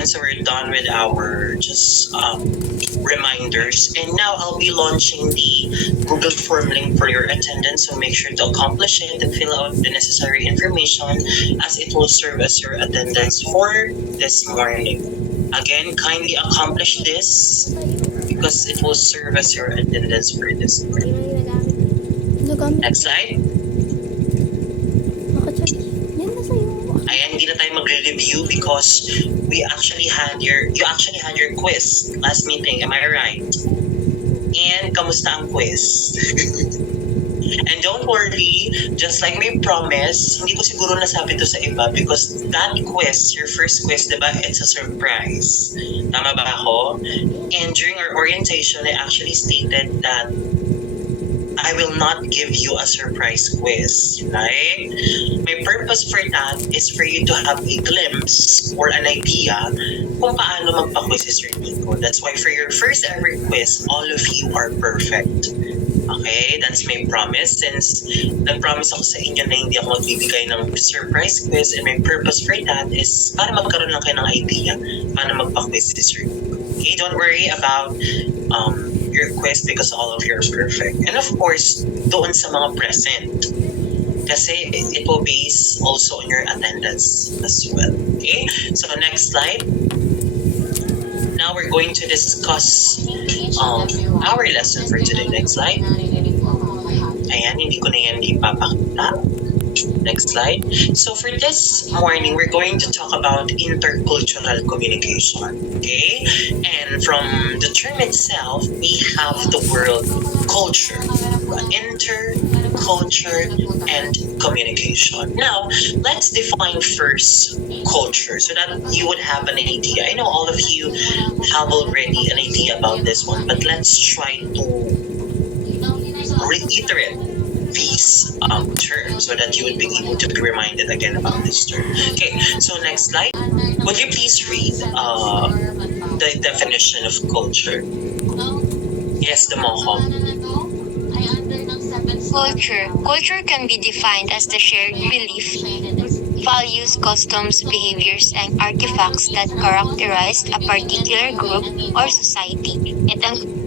Ayan, so we're done with our just reminders. And now I'll be launching the Google Form link for your attendance. So make sure to accomplish it and fill out the necessary information as it will serve as your attendance for this morning. Again, kindly accomplish this because it will serve as your attendance for this morning. Next slide. Ayan, hindi na tayo magre-review because you actually had your quiz last meeting, am I right? And kamusta ang quiz? And don't worry, just like my promise, hindi ko siguro nasabi to sa iba because that quiz, your first quiz, diba, it's a surprise. Tama ba ako? And during our orientation, I actually stated that I will not give you a surprise quiz, right? My purpose for that is for you to have a glimpse or an idea kung paano magpa-quiz si Sir Nico. That's why for your first ever quiz, all of you are perfect. Okay, that's my promise. Since nag-promise ako sa inyo na hindi ako magbibigay ng surprise quiz, and my purpose for that is para magkaroon lang kayo ng idea paano magpa-quiz si Sir Nico. Okay, don't worry about your quiz because all of you are perfect. And of course, doon sa mga present. Kasi it will base also on your attendance as well. Okay, so next slide. Now we're going to discuss our lesson for today. Next slide. Ayan, hindi ko na yan ipapakita. Next slide. So for this morning, we're going to talk about intercultural communication. Okay? And from the term itself, we have the word culture. Interculture and communication. Now, let's define first culture so that you would have an idea. I know all of you have already an idea about this one, but let's try to reiterate these terms so that you would be able to be reminded again about this term. Okay, so next slide. Would you please read the definition of culture? Yes, the Mohom. Culture can be defined as the shared belief, values, customs, behaviors, and artifacts that characterize a particular group or society.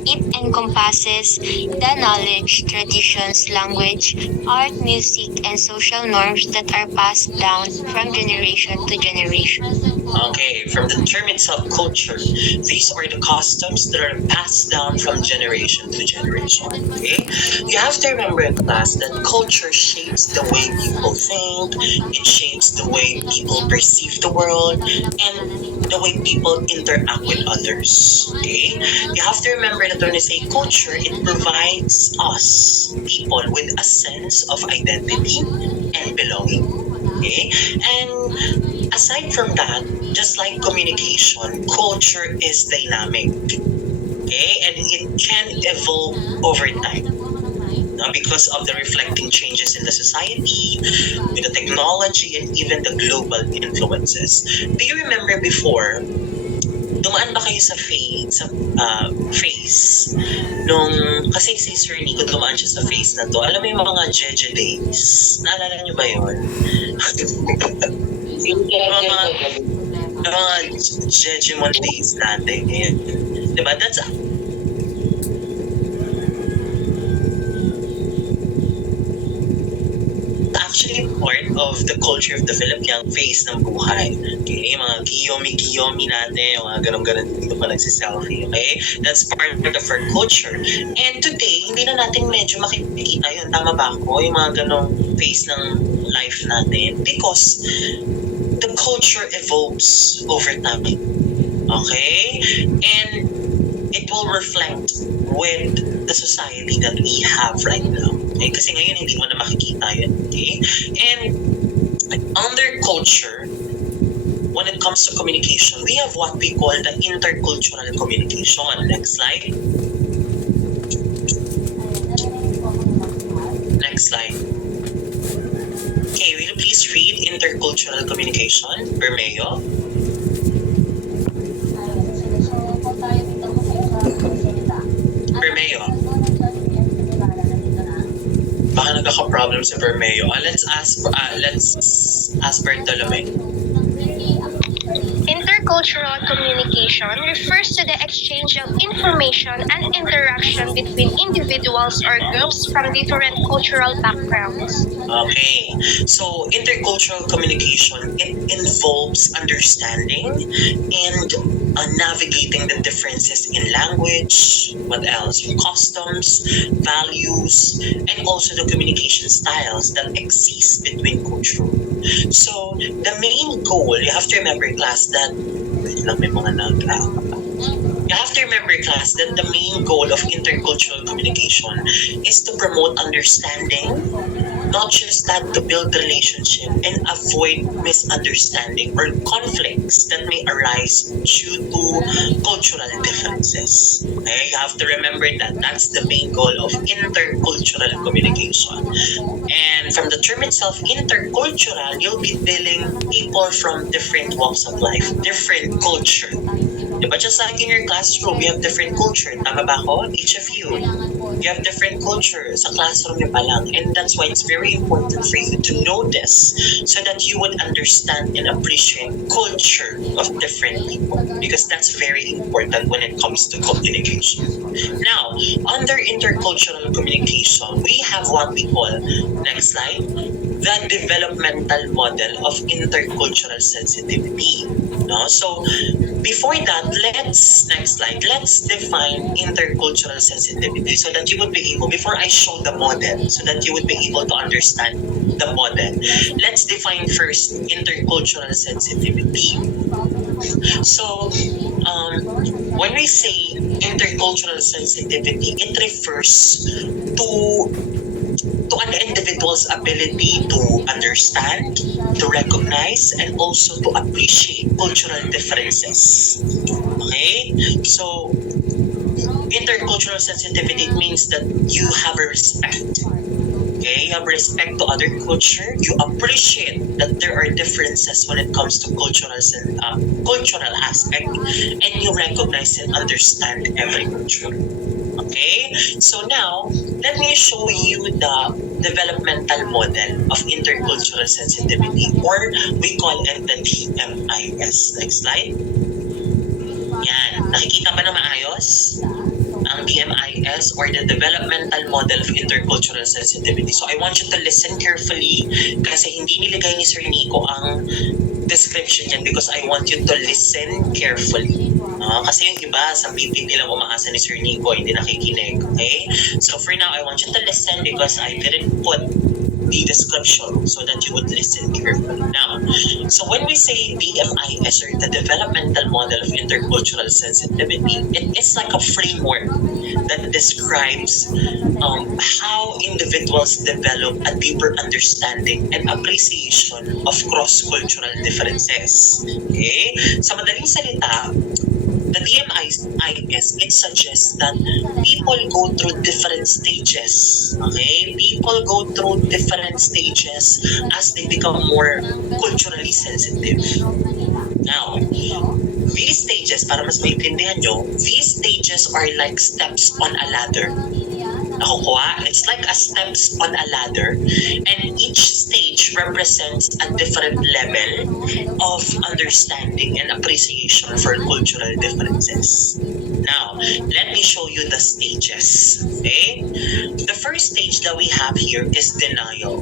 It encompasses the knowledge, traditions, language, art, music, and social norms that are passed down from generation to generation. Okay, from the term itself, culture, these are the customs that are passed down from generation to generation. Okay, you have to remember in class that culture shapes the way people think, it shapes the way people perceive the world, and the way people interact with others. Okay, you have to remember that when we say culture, it provides us people with a sense of identity and belonging. Okay, and aside from that, just like communication, culture is dynamic. Okay, and it can evolve over time. Because of the reflecting changes in the society, with the technology, and even the global influences. Do you remember before, dumaan ba kayo sa phase nung, kasi si Sir Nico dumaan siya sa phase na to. Alam mo yung mga Jeje days? Naalala niyo ba yun? mga Jejemon days natin. Diba? That's actually part of the culture of the Filipino phase ng buhay. Okay, mga kiyomi natin, yung mga ganun-ganun dito pa nagsiselfie. Okay, that's part of our culture. And today, hindi na natin medyo makikita yun. Tama ba ako? Yung mga ganung phase ng life natin. Because the culture evolves over time. Okay? And it will reflect with the society that we have right now. Okay? Kasi ngayon hindi mo na makikita yun. Okay? And under culture, when it comes to communication, we have what we call the intercultural communication. Next slide. Next slide. Okay, will you please read intercultural communication, Bermeo? Bermeo. Baka nagkaka-problem si Bermeo. Let's ask Bartolome. Intercultural communication refers to the exchange of information and interaction between individuals or groups from different cultural backgrounds. Okay, so intercultural communication, it involves understanding and navigating the differences in language, what else, customs, values, and also the communication styles that exist between culture. So the main goal, you have to remember class that, wait lang, may mga you have to remember, class, that the main goal of intercultural communication is to promote understanding, not just that, to build relationship and avoid misunderstanding or conflicts that may arise due to cultural differences. Okay, you have to remember that that's the main goal of intercultural communication. And from the term itself, intercultural, you'll be dealing people from different walks of life, different culture. Diba? Just like in your classroom, you have different culture. Tama ba ako? Each of you. You have different culture sa classroom niyo pa lang. And that's why it's very important for you to know this so that you would understand and appreciate culture of different people. Because that's very important when it comes to communication. Now, under intercultural communication, we have what we call, next slide, the developmental model of intercultural sensitivity. No? So, before that, next slide, let's define intercultural sensitivity so that you would be able, before I show the model, so that you would be able to understand the model, let's define first intercultural sensitivity. So, when we say intercultural sensitivity, it refers to an individual's ability to understand, to recognize, and also to appreciate cultural differences. Okay? So, intercultural sensitivity means that you have a respect. Okay? You have respect to other culture. You appreciate that there are differences when it comes to cultural aspect, and you recognize and understand every culture. Okay, so now let me show you the developmental model of intercultural sensitivity, or we call it the DMIS. Next slide. Yan, nakikita ba na maayos ang DMIS, or the developmental model of intercultural sensitivity? So I want you to listen carefully kasi hindi nilagay ni Sir Nico ang description yan because I want you to listen carefully. Kasi yung iba sa PPT lang umaasa ni Sir Nico, hindi nakikinig. Okay? So for now, I want you to listen because I didn't put the description so that you would listen carefully. Now, so when we say DMIS, or the developmental model of intercultural sensitivity, it is like a framework that describes how individuals develop a deeper understanding and appreciation of cross-cultural differences. Okay? Sa madaling salita, the DMIS, it suggests that people go through different stages. Okay? People go through different stages as they become more culturally sensitive. Now, these stages, para mas maintindihan nyo, these stages are like steps on a ladder. Nakukuha? It's like a steps on a ladder, and each stage represents a different level of understanding and appreciation for cultural differences. Now, let me show you the stages. Okay? The first stage that we have here is denial.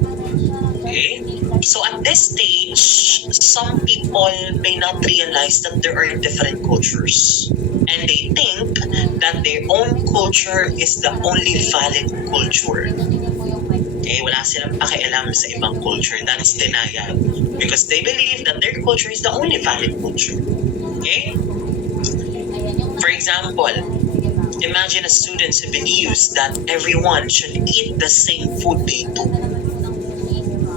Okay? So at this stage, some people may not realize that there are different cultures. And they think that their own culture is the only valid culture. Okay, wala silang pakialam sa ibang culture. That's denial. Because they believe that their culture is the only valid culture. Okay? For example, imagine a student who believes that everyone should eat the same food they do.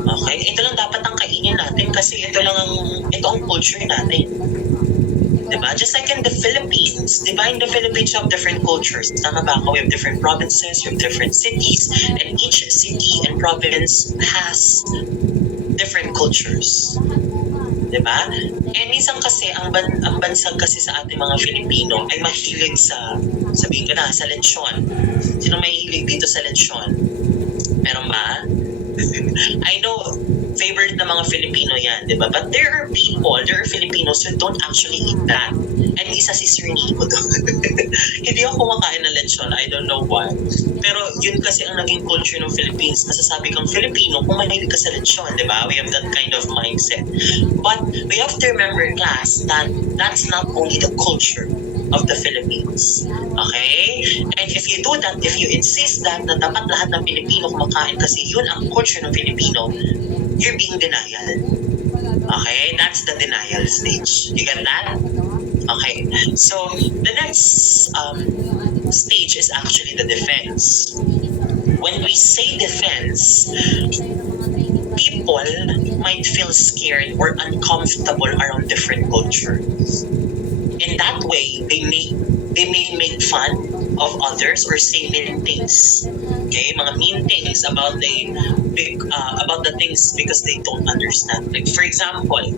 Okay? Ito lang dapat ang kainin natin kasi ito ang culture natin. Diba? Just like in the Philippines, diba? In the Philippines, you have different cultures. Tama ba ako? We have different provinces, we have different cities, and each city and province has different cultures. Diba? And minsan kasi, ang bansag kasi sa ating mga Filipino ay mahilig sa, sabihin ko na, sa lechon. Sino mahilig dito sa lechon? Meron ba? I know favorite ng mga Filipino yan, di ba? But there are Filipinos who don't actually eat that. And isa si Sir Nico doon. Hindi ako kumakain ng lechon, I don't know why. Pero yun kasi ang naging culture ng Philippines. Masasabi kang Filipino kung mahilig ka sa lechon, di ba? We have that kind of mindset. But we have to remember, class, that that's not only the culture of the Philippines. Okay? And if you do that, if you insist that na dapat lahat ng Pilipino kumakain kasi yun ang culture ng Filipino, you're being denial. Okay? That's the denial stage. You get that? Okay. So, the next stage is actually the defense. When we say defense, people might feel scared or uncomfortable around different cultures. In that way, they may make fun of others or say mean things. Okay, mga mean things about the things because they don't understand. Like for example,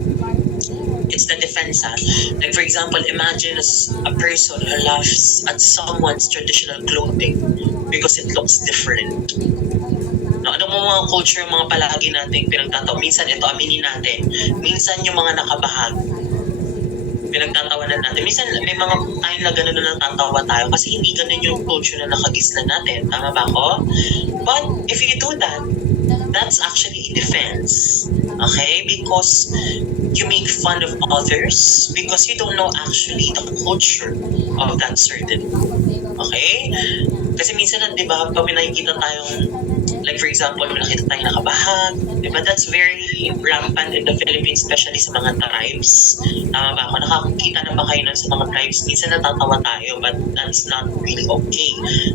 it's the defense. Like for example, imagine a person who laughs at someone's traditional clothing because it looks different. No, ano mo mga culture, mga palagi nating pinagtatawa. Minsan ito, aminin natin. Minsan yung mga nakabahag, pinagtatawanan natin. Minsan may mga time na gano'n na natatawa tayo kasi hindi gano'n yung culture na nakagisla natin. Tama ba ako? But if you do that, that's actually a defense. Okay? Because you make fun of others because you don't know actually the culture of that certain. Okay? Kasi minsan, di ba, pag may nakikita tayong, like for example, may nakita tayong nakabahag, di ba, that's very rampant in the Philippines, especially sa mga tribes. Tama ba ako? Nakakita na ba kayo nun sa mga tribes? Minsan natatawa tayo, but that's not really okay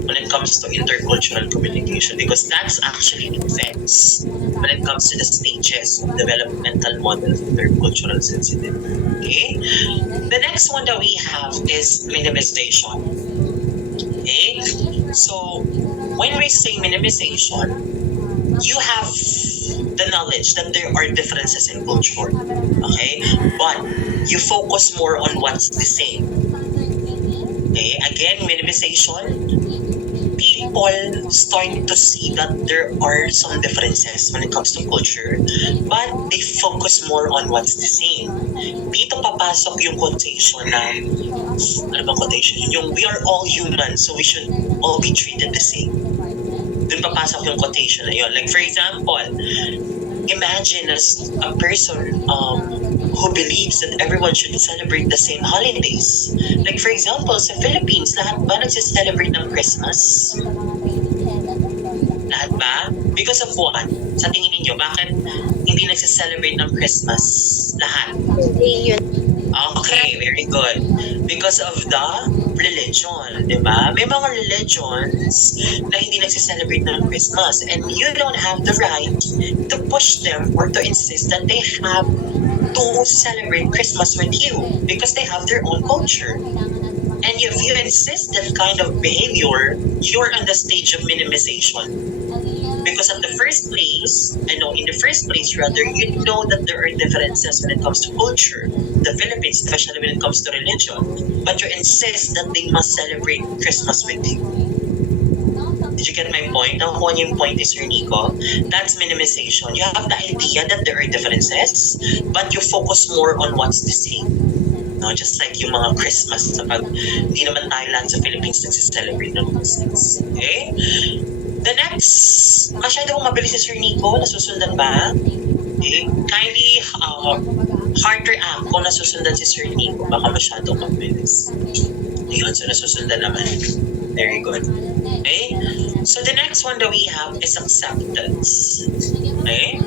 when it comes to intercultural communication because that's actually defense when it comes to the stages of developmental model of intercultural sensitivity. Okay? The next one that we have is minimization. Okay? So, when we say minimization, you have the knowledge that there are differences in culture. Okay? But you focus more on what's the same. Okay? Again, minimization, people start to see that there are some differences when it comes to culture, but they focus more on what's the same. Dito papasok yung quotation na, ano ba quotation? Yung we are all human, so we should all be treated the same. Dun papasok yung quotation na yun. Like for example, imagine a person who believes that everyone should celebrate the same holidays. Like for example, sa Philippines, lahat ba nagsiselebrate ng Christmas? Lahat ba? Because of what? Sa tingin ninyo, bakit hindi nagsiselebrate ng Christmas? Lahat. Okay, very good. Because of the religion, di ba? May mga religions na hindi nagsiselebrate ng Christmas and you don't have the right to push them or to insist that they have to celebrate Christmas with you because they have their own culture. And if you insist that kind of behavior, you're on the stage of minimization. Because in the first place, you know that there are differences when it comes to culture, the Philippines, especially when it comes to religion, but you insist that they must celebrate Christmas with you. Did you get my point? Nakukuha niyo yung point is, Sir Nico? That's minimization. You have the idea that there are differences, but you focus more on what's the same. No, just like yung mga Christmas, pag hindi naman tayo lahat sa Philippines nagsiselebrate ng Christmas. Okay? The next, masyado kong mabilis si Sir Nico, nasusundan ba? Okay. Kindly heart react kung nasusundan si Sir Nico, baka masyado mabilis. Ayun, so nasusundan naman. Very good. Okay? So the next one that we have is acceptance. Okay?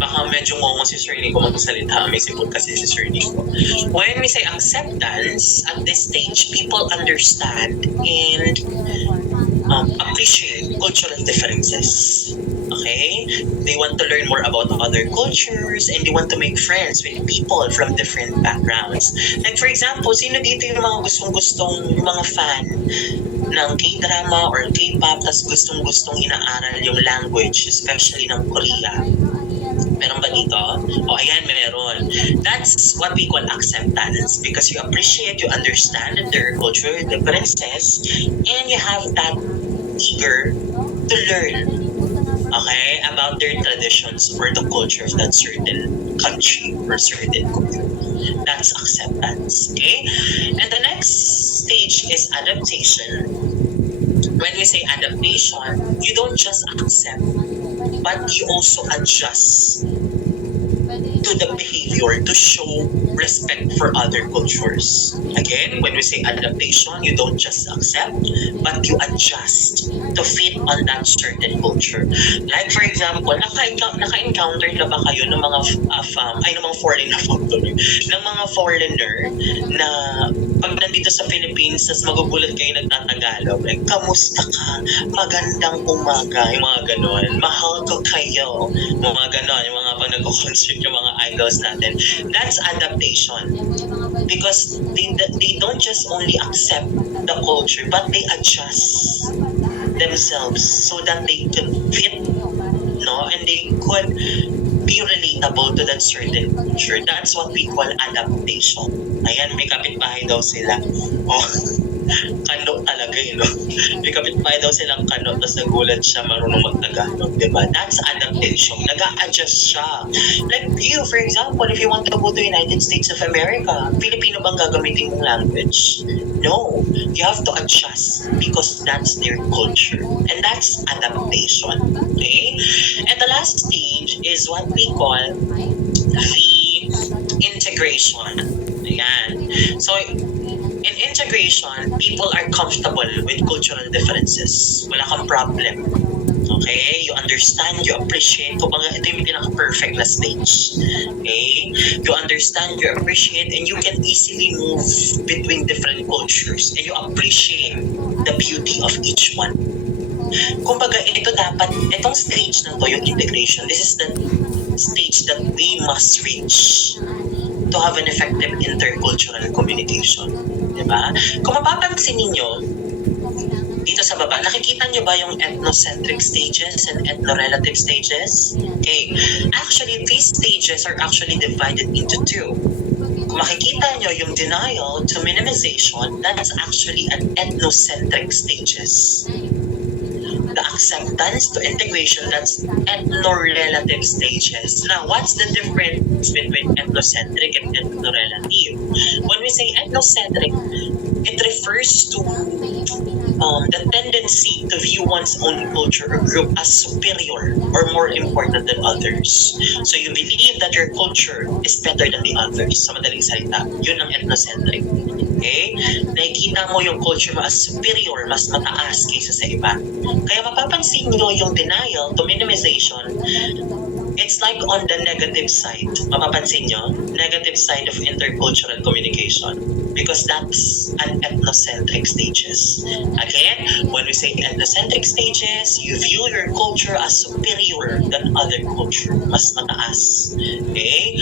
Baka medyo ngongo si Sir Nico magsalita. May sipot kasi si Sir Nico. When we say acceptance, at this stage, people understand and appreciate cultural differences. Okay? They want to learn more about other cultures and they want to make friends with people from different backgrounds. Like for example, sino dito yung mga gustong-gustong, yung mga fan ng K-drama or K-pop tas gustong-gustong inaaral yung language, especially ng Korea? Meron ba dito? O ayan, meron. That's what we call acceptance because you appreciate, you understand that there are cultural differences and you have that eager to learn. Okay, about their traditions or the culture of that certain country or certain community. That's acceptance. Okay, and the next stage is adaptation. When we say adaptation, you don't just accept, but you also adjust to the behavior to show respect for other cultures. Again, when we say adaptation, you don't just accept, but you adjust to fit on that certain culture. Like for example, naka-encounter na ba kayo ng mga ng mga foreigner ng mga foreigner na pag nandito sa Philippines, tas magugulat kayo nagtatagalog, like, kamusta ka? Magandang umaga, yung mga ganon. Mahal ko kayo. Mga ganon, yung mga pag nag-concert yung mga idols natin. That's adaptation. Because they don't just only accept the culture, but they adjust themselves so that they can fit, no? And they could be relatable to that certain culture. That's what we call adaptation. Ayan, may kapitbahay daw sila. Oh, kano talaga yun, no? May kapitbahay daw silang kano, tapos nagulat siya marunong mag-Tagalog, diba? That's adaptation. Nag-a-adjust siya. Like you, for example, if you want to go to United States of America, Filipino bang gagamitin mong language? No. You have to adjust because that's their culture. And that's adaptation. Okay? And the last stage is what we call the integration. Ayan. So, in integration, people are comfortable with cultural differences. Wala kang problem. Okay? You understand, you appreciate. Kumbaga, ito yung pinaka-perfect na stage. Okay? You understand, you appreciate, and you can easily move between different cultures. And you appreciate the beauty of each one. Kumbaga, itong stage na to, yung integration, this is the stage that we must reach to have an effective intercultural communication. Diba? Kung mapapansin ninyo, dito sa baba, nakikita nyo ba yung ethnocentric stages and ethno-relative stages? Okay. Actually, these stages are actually divided into two. Kung makikita nyo yung denial to minimization, that's actually an ethnocentric stages. The acceptance to integration, that's ethno-relative stages. Now, what's the difference between ethnocentric and ethno-relative? When we say ethnocentric, it refers to the tendency to view one's own culture or group as superior or more important than others. So you believe that your culture is better than the others. Sa madaling salita, yun ang ethnocentric. Okay? Nakikita mo yung culture mo as superior, mas mataas kaysa sa iba. Kaya mapapansin nyo yung denial to minimization, it's like on the negative side. Mapapansin nyo? Negative side of intercultural communication. Because that's an ethnocentric stages. Again, when we say ethnocentric stages, you view your culture as superior than other culture. Mas mataas. Okay?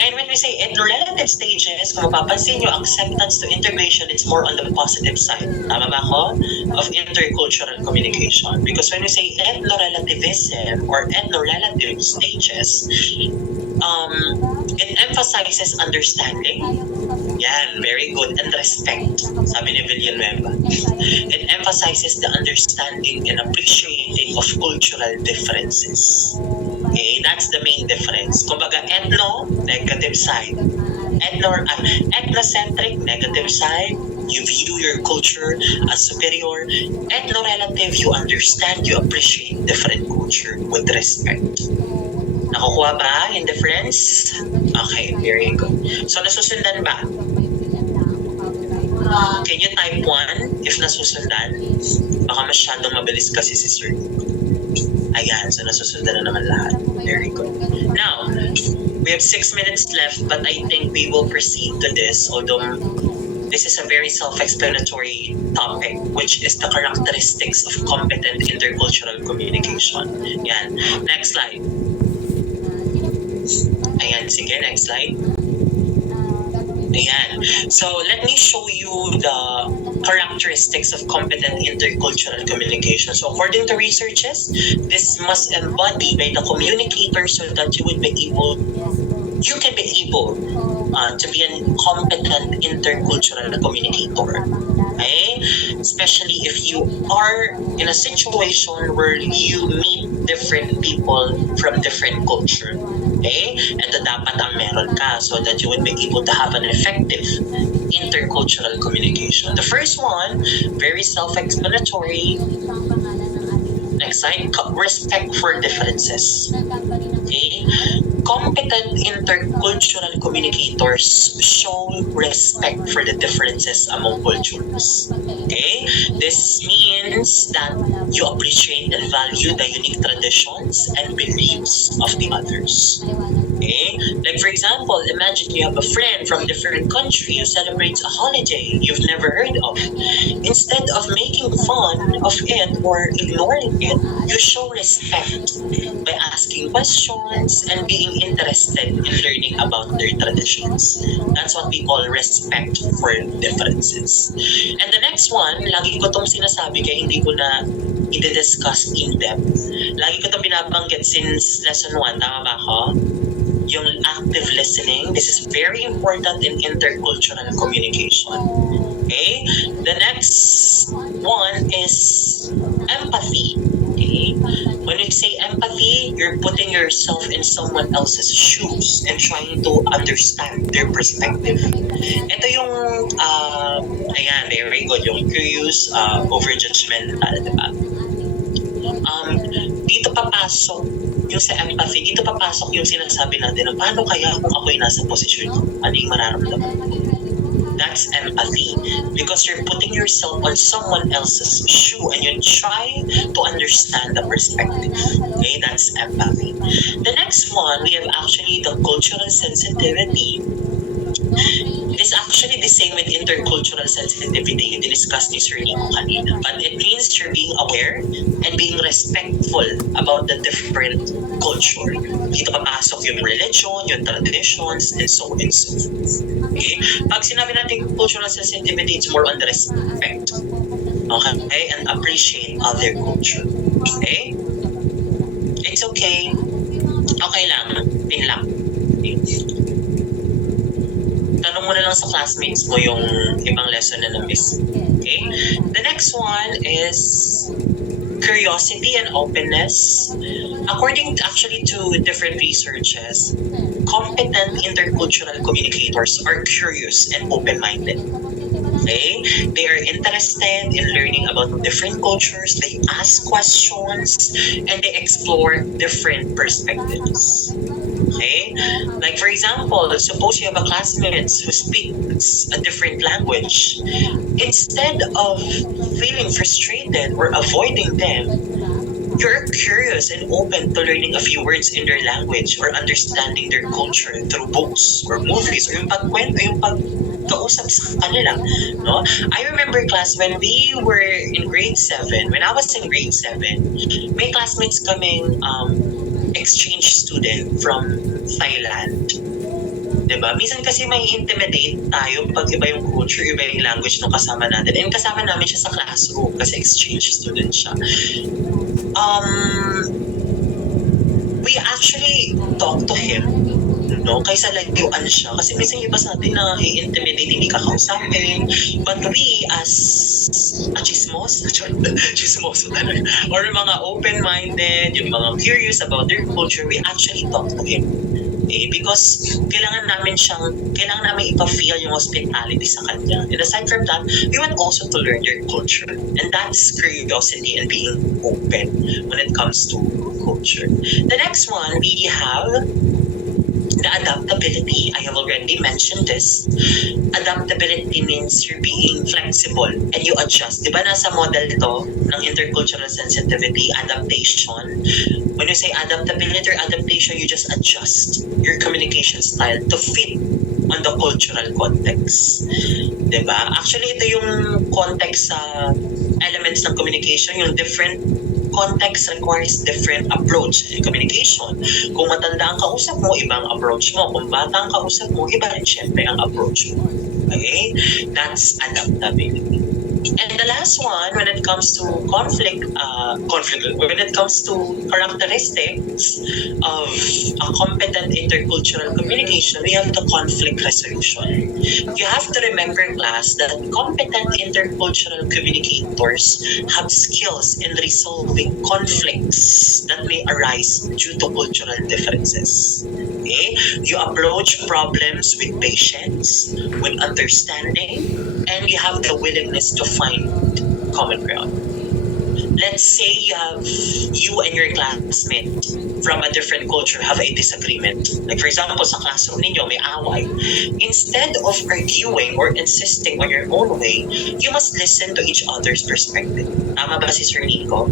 And when we say ethno-relative stages, kung mapapansin nyo, acceptance to integration, it's more on the positive side. Tama ba ako? Of intercultural communication. Because when we say ethno-relativism or ethno-relative stages, it emphasizes understanding. Yan, very good. And respect, sabi ni Villanueva. It emphasizes the understanding and appreciating of cultural differences. Okay, that's the main difference. Kumbaga, ethno, negative side. Ethnocentric, negative side. You view your culture as superior. Ethno-relative, you understand, you appreciate different culture with respect. Nakukuha ba yung difference? Okay, very good. So, nasusundan ba? Can you type 1 if nasusundan? Baka masyadong mabilis kasi si Sir. Ayan, so nasusundan na naman lahat. Very good. Now, we have 6 minutes left, but I think we will proceed to this, although this is a very self-explanatory topic, which is the characteristics of competent intercultural communication. Yan. Next slide. Ayan, sige, next slide. Ayan. So, let me show you the characteristics of competent intercultural communication. So, according to researches, this must embody by the communicator so that you can be able to be a competent intercultural communicator. Okay? Especially if you are in a situation where you meet different people from different culture. Okay? Ito dapat ang meron ka so that you would be able to have an effective intercultural communication. The first one, very self-explanatory. Next slide, respect for differences. Okay? Competent intercultural communicators show respect for the differences among cultures. Okay? This means that you appreciate and value the unique traditions and beliefs of the others. Okay? Like for example, imagine you have a friend from a different country who celebrates a holiday you've never heard of. Instead of making fun of it or ignoring it, you show respect by asking questions and being interested in learning about their traditions. That's what we call respect for differences. And the next one, lagi ko itong sinasabi kaya hindi ko na i-discuss in depth. Lagi ko itong binabanggit since lesson 1, tama ba ako? Yung active listening. This is very important in intercultural communication. Okay? The next one is empathy. Okay? When we say empathy, you're putting yourself in someone else's shoes and trying to understand their perspective. Ito yung, ayan, very good, yung curious, over-judgmental, diba? Dito papasok yung sa empathy, dito papasok yung sinasabi natin na paano kaya kung ako'y nasa posisyon ko, ano yung mararamdaman? That's empathy because you're putting yourself on someone else's shoe and you try to understand the perspective. Okay, that's empathy. The next one, we have actually the cultural sensitivity. It is actually the same with intercultural sensitivity. Diniscuss ni Sir Nico kanina. But it means you're being aware and being respectful about the different culture. Dito papasok yung religion, yung traditions, and so on and so forth. Okay? Pag sinabi natin cultural sensitivity, it's more on the respect. Okay? And appreciate other culture. Okay? It's okay. Okay lang. Pin lang. Okay? Tanong mo na lang sa classmates mo yung ibang lesson na na-miss. Okay? The next one is curiosity and openness. According actually to different researches, competent intercultural communicators are curious and open-minded. Okay? They are interested in learning about different cultures, they ask questions, and they explore different perspectives. Okay? Like for example, suppose you have a classmate who speaks a different language. Instead of feeling frustrated or avoiding them, you're curious and open to learning a few words in their language or understanding their culture through books or movies or yung pagkwento, yung pagkausap sa kanila. No? I remember class when we were in grade 7, when I was in grade 7, may classmates kaming exchange student from Thailand. Diba? Minsan kasi may intimidate tayo pag iba yung culture, iba yung language ng kasama natin. And kasama namin siya sa classroom kasi exchange student siya. We actually talked to him, no? Kaysa lagyuan siya. Kasi minsan yung iba sa atin na i-intimidate, hindi kakausapin. But we as a chismoso talaga, or mga open-minded, yung mga curious about their culture, we actually talked to him. Okay? Because kailangan namin ipa-feel yung hospitality sa kanya. And aside from that, we want also to learn their culture. And that's curiosity and being open when it comes to culture. The next one, we have the adaptability. I have already mentioned this. Adaptability means you're being flexible and you adjust. Diba nasa model to ng intercultural sensitivity, adaptation. When you say adaptability or adaptation, you just adjust your communication style to fit on the cultural context. Diba? Actually, ito yung context sa elements ng communication, yung different context requires different approach in communication. Kung matanda ang kausap mo, ibang approach mo. Kung bata ang kausap mo, iba rin syempre ang approach mo. Okay? That's adaptability. And the last one, when it comes to conflict conflict. When it comes to characteristics of a competent intercultural communication, we have the conflict resolution. You have to remember, class, that competent intercultural communicators have skills in resolving conflicts that may arise due to cultural differences. Okay? You approach problems with patience, with understanding, and you have the willingness to find common ground. Let's say you and your classmate from a different culture have a disagreement. Like for example, sa classroom ninyo may away. Instead of arguing or insisting on your own way, you must listen to each other's perspective. Tama ba si Sir Nico?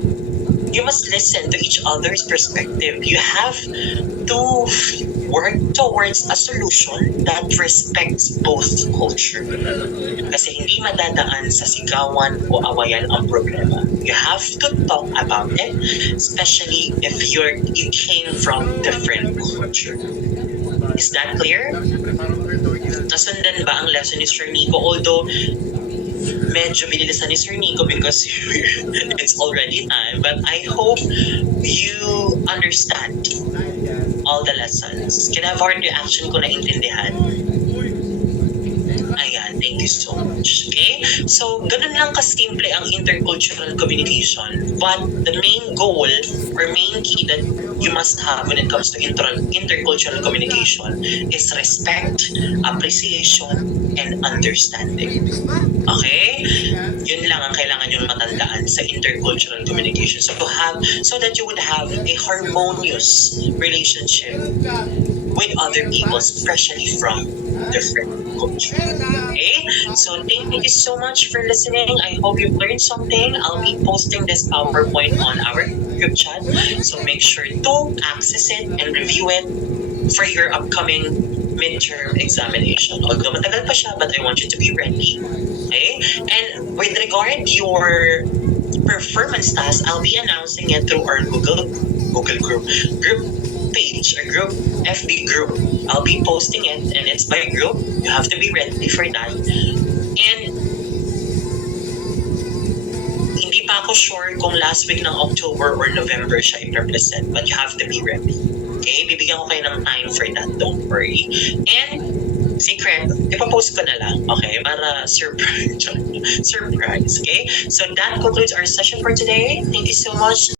You must listen to each other's perspective. You have to work towards a solution that respects both culture. Kasi hindi madadaan sa sigawan o awayan ang problema. You have to talk about it, especially if you came from different culture. Is that clear? Nasundan ba ang lesson ni Sir Nico? Although, medyo binilisan ni Sir Nico because it's already time. But I hope you understand all the lessons. Kinavard reaction ko naintindihan. Ayan, thank you so much. Okay? So, ganun lang kasimple ang intercultural communication. But the main goal or main key that you must have when it comes to intercultural communication is respect, appreciation, and understanding. Okay? Yun lang ang kailangan yung matandaan sa intercultural communication. So that you would have a harmonious relationship with other people, especially from different culture. Okay? So thank you so much for listening. I hope you've learned something. I'll be posting this PowerPoint on our group chat. So make sure to access it and review it for your upcoming midterm examination. Although matagal pa siya, but I want you to be ready. Okay? And with regard to your performance task, I'll be announcing it through our Google group page or group FB group. I'll be posting it and it's by group. You have to be ready for that. And hindi pa ako sure kung last week ng October or November siya i-represent, but you have to be ready. Okay? Bibigyan ko kayo ng time for that. Don't worry. And secret, ipapost ko na lang. Okay? Para surprise. Okay? So that concludes our session for today. Thank you so much.